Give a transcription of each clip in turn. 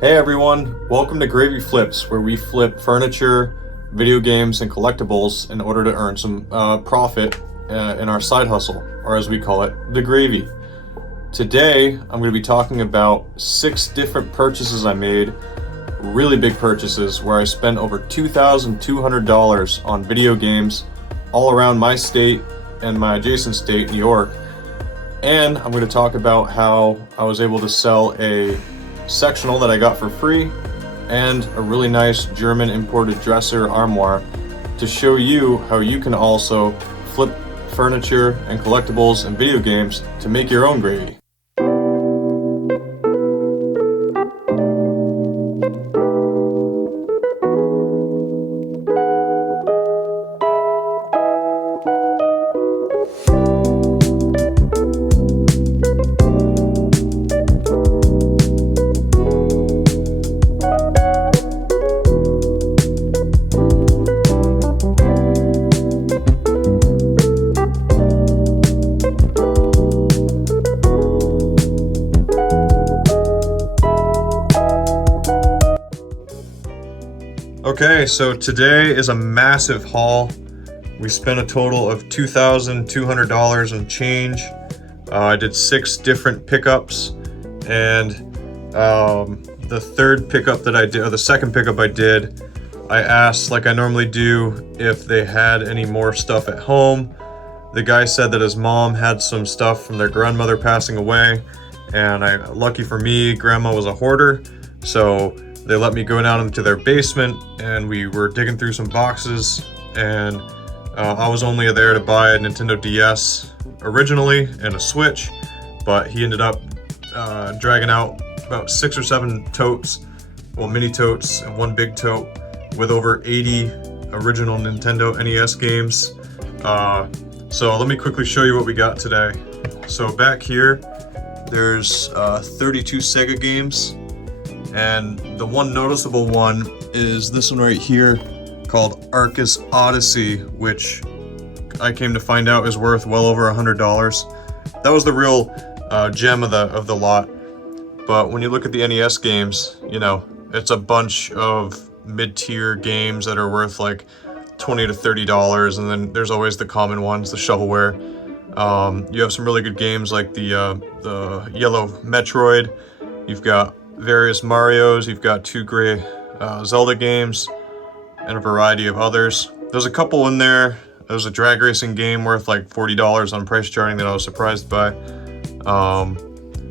Hey everyone, welcome to Gravy Flips, where we flip furniture, video games, and collectibles in order to earn some profit in our side hustle, or as we call it, the gravy. Today, I'm going to be talking about 6 different purchases I made, really big purchases, where I spent over $2,200 on video games all around my state and my adjacent state, New York. And I'm going to talk about how I was able to sell a sectional that I got for free and a really nice German imported dresser armoire to show you how you can also flip furniture and collectibles and video games to make your own gravy. Okay, so today is a massive haul. We spent a total of $2,200 and change. I did 6 different pickups, and the third pickup that I did, or the second pickup I did, I asked, like I normally do, if they had any more stuff at home. The guy said that his mom had some stuff from their grandmother passing away, and lucky for me, grandma was a hoarder, so they let me go down into their basement, and we were digging through some boxes, and I was only there to buy a Nintendo DS originally and a Switch, but he ended up dragging out about 6 or 7 totes, well, mini totes and 1 big tote with over 80 original Nintendo NES games. So let me quickly show you what we got today. So back here, there's 32 Sega games. And the one noticeable one is this one right here called Arcus Odyssey, which I came to find out is worth well over $100. That was the real gem of the lot. But when you look at the NES games, you know, it's a bunch of mid-tier games that are worth like $20 to $30, and then there's always the common ones, the shovelware. You have some really good games like the Yellow Metroid. You've got various Marios, you've got 2 gray Zelda games, and a variety of others. There's a couple in there. There's a drag racing game worth like $40 on price charting that I was surprised by.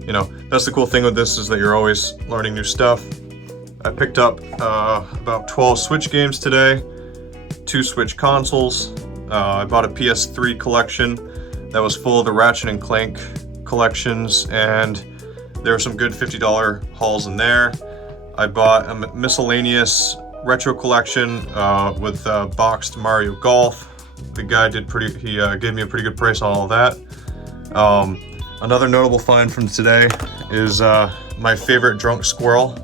You know, that's the cool thing with this, is that you're always learning new stuff. I picked up about 12 Switch games today, 2 Switch consoles. I bought a PS3 collection that was full of the Ratchet and Clank collections, and there were some good $50 hauls in there. I bought a miscellaneous retro collection with boxed Mario Golf. The guy did he gave me a pretty good price on all of that. Another notable find from today is my favorite drunk squirrel,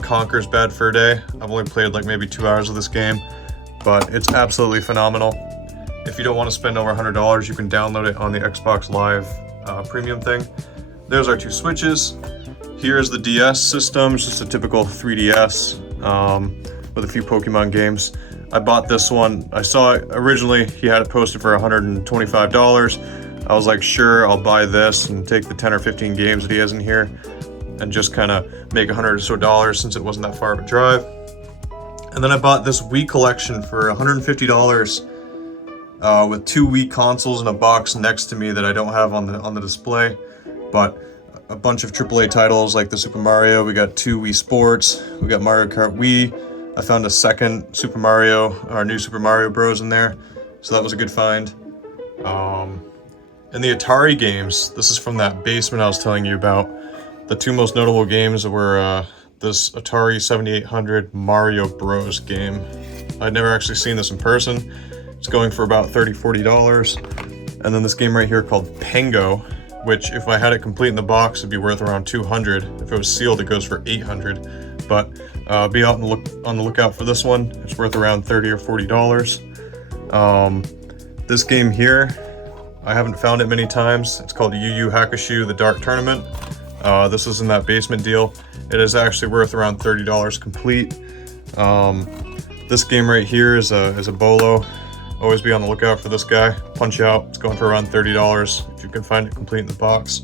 Conker's Bad Fur Day. I've only played like maybe 2 hours of this game, but it's absolutely phenomenal. If you don't want to spend over $100, you can download it on the Xbox Live premium thing. There's our 2 Switches. Here's the DS system. It's just a typical 3DS with a few Pokemon games. I bought this one. I saw it originally. He had it posted for $125. I was like, sure, I'll buy this and take the 10 or 15 games that he has in here and just kind of make $100 or so since it wasn't that far of a drive. And then I bought this Wii collection for $150 with 2 Wii consoles in a box next to me that I don't have on the display. But a bunch of AAA titles like the Super Mario. We got 2 Wii Sports. We got Mario Kart Wii. I found a second Super Mario, our new Super Mario Bros. In there, so that was a good find. And the Atari games. This is from that basement I was telling you about. The two most notable games were this Atari 7800 Mario Bros game. I'd never actually seen this in person. It's going for about $30-$40. And then this game right here called Pengo, which if I had it complete in the box, it'd be worth around $200. If it was sealed, it goes for $800. But be out on the lookout for this one. It's worth around $30 or $40. This game here, I haven't found it many times. It's called Yu Yu Hakusho: The Dark Tournament. This is in that basement deal. It is actually worth around $30 complete. This game right here is a bolo. Always be on the lookout for this guy. Punch Out. It's going for around $30 if you can find it complete in the box.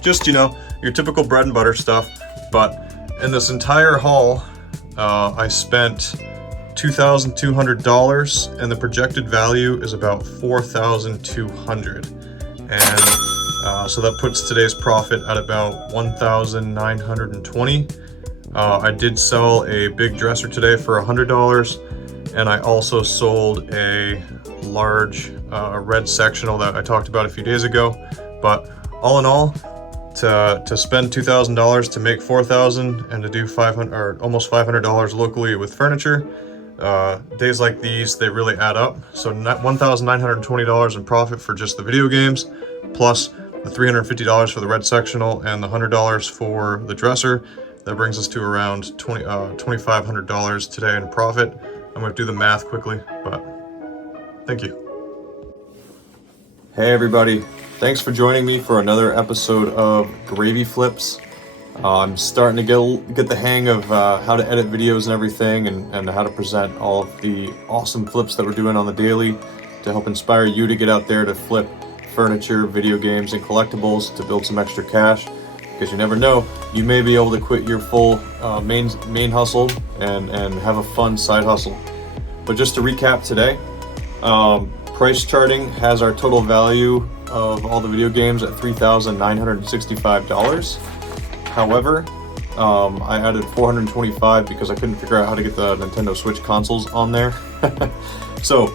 Just, you know, your typical bread and butter stuff. But in this entire haul, I spent $2,200, and the projected value is about $4,200. And so that puts today's profit at about $1,920. I did sell a big dresser today for $100, and I also sold a large red sectional that I talked about a few days ago. But all in all, to spend $2,000 to make $4,000 and to do $500 or almost $500 locally with furniture, days like these, they really add up. So $1,920 in profit for just the video games, plus the $350 for the red sectional and the $100 for the dresser. That brings us to around $2,500 today in profit. I'm going to do the math quickly, but thank you. Hey everybody, thanks for joining me for another episode of Gravy Flips. I'm starting to get the hang of how to edit videos and everything, and how to present all of the awesome flips that we're doing on the daily to help inspire you to get out there to flip furniture, video games, and collectibles to build some extra cash. Because you never know, you may be able to quit your full main hustle and have a fun side hustle. But just to recap today, price charting has our total value of all the video games at $3,965. However, I added $425 because I couldn't figure out how to get the Nintendo Switch consoles on there. So,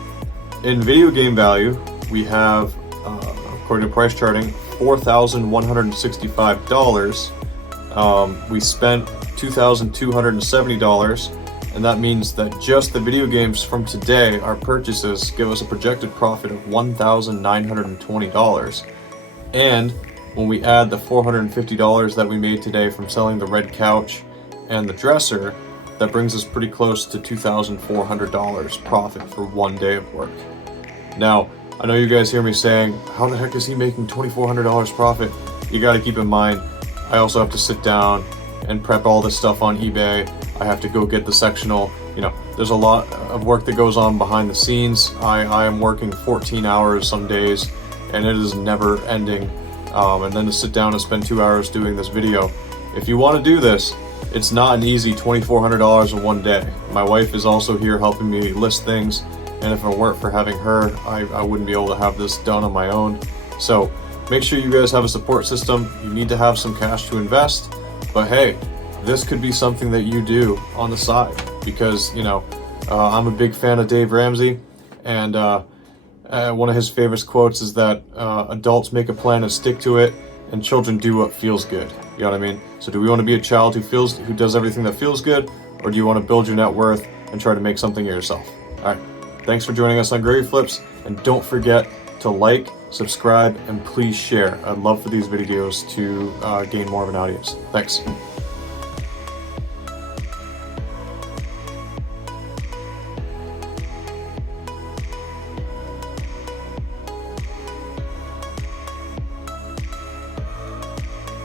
in video game value, we have, according to price charting, $4,165. We spent $2,270, and that means that just the video games from today, our purchases, give us a projected profit of $1,920. And when we add the $450 that we made today from selling the red couch and the dresser, that brings us pretty close to $2,400 profit for one day of work. Now, I know you guys hear me saying, how the heck is he making $2,400 profit? You got to keep in mind, I also have to sit down and prep all this stuff on eBay. I have to go get the sectional. You know, there's a lot of work that goes on behind the scenes. I am working 14 hours some days, and it is never ending. And then to sit down and spend 2 hours doing this video. If you want to do this, it's not an easy $2,400 in one day. My wife is also here helping me list things. And if it weren't for having her, I wouldn't be able to have this done on my own. So make sure you guys have a support system. You need to have some cash to invest. But hey, this could be something that you do on the side. Because, you know, I'm a big fan of Dave Ramsey. And one of his favorite quotes is that adults make a plan and stick to it, and children do what feels good. You know what I mean? So do we want to be a child who does everything that feels good? Or do you want to build your net worth and try to make something of yourself? All right. Thanks for joining us on Gravy Flips, and don't forget to like, subscribe, and please share. I'd love for these videos to gain more of an audience. Thanks.